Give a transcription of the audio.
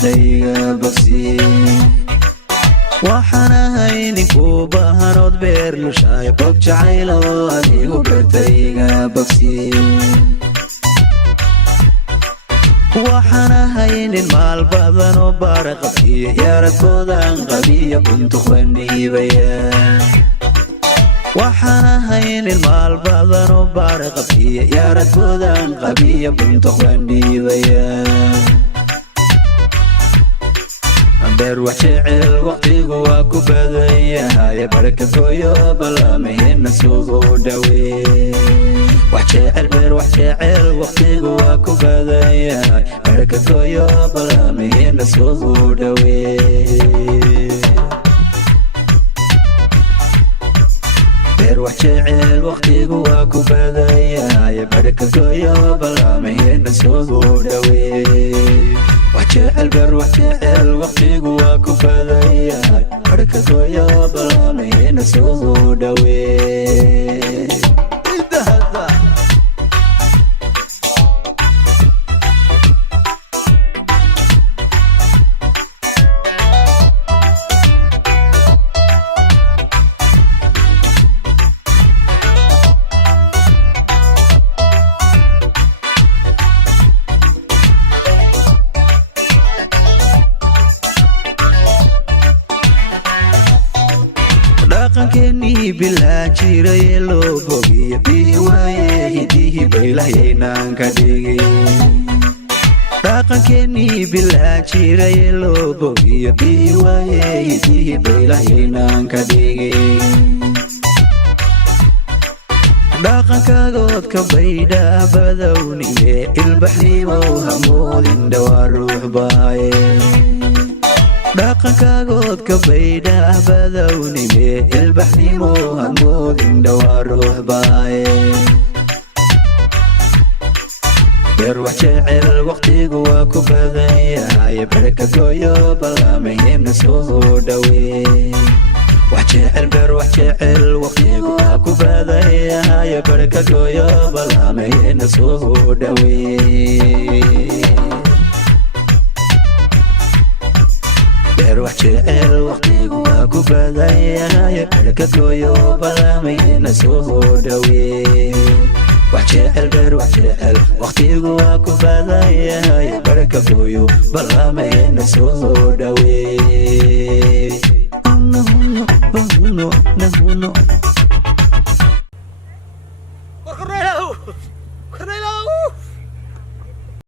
bertayga bogsiye waxana hayniku baahanood beer lushaay bog jacaylo adigu bertayga bogsiye waxana haynin maal badan oo baaraqabiya yaaradkoodan qabiya buntuq bandhiibaya waxana haynin maal badan oo baaraqabiya yaaradkoodan qabiya buntuq bandhiibaya beer wax jecel waqtigu waa ku badan yahay barakadooyo ballamaheenna sugu dhawee wax jecel beer wax jecel waqtigu waa ku badan yahay barakadooyo ballamaheenna sugu dhawee beer wax jecel waqtigu waa ku badan yahay barakadooyo ballamaheenna sugu dhawee وجعل بر وجعل وقتي جواك فذايا بركة ويا بلامي نسود وين كني بلا جيري لو بوغي بيوايه هديه بيلاينان كديغي راقن كني بلا جيري لو بوغي بيوايه هديه بيلاينان كديغي راقن كاغود كبيدا بدوني البحري وهمود دوار روح بايه dhaqankaagood ka baydha badownime ilbaxnimo hamoodin dhowaa ruux baaye beer wax jecel waqtigu waa ku badan yahay barakadooyo ballamaheenna soo dhawee wax jecel beer wax jecel waqtigu waa ku badan yahay barakadooyo ballamaheenna soo dhawee وحجعل وقتك واكو بدايا بركدويو بلامينا سوداوي وحجعل بر وحجعل وقتك واكو بدايا بركدويو بلامينا سوداوي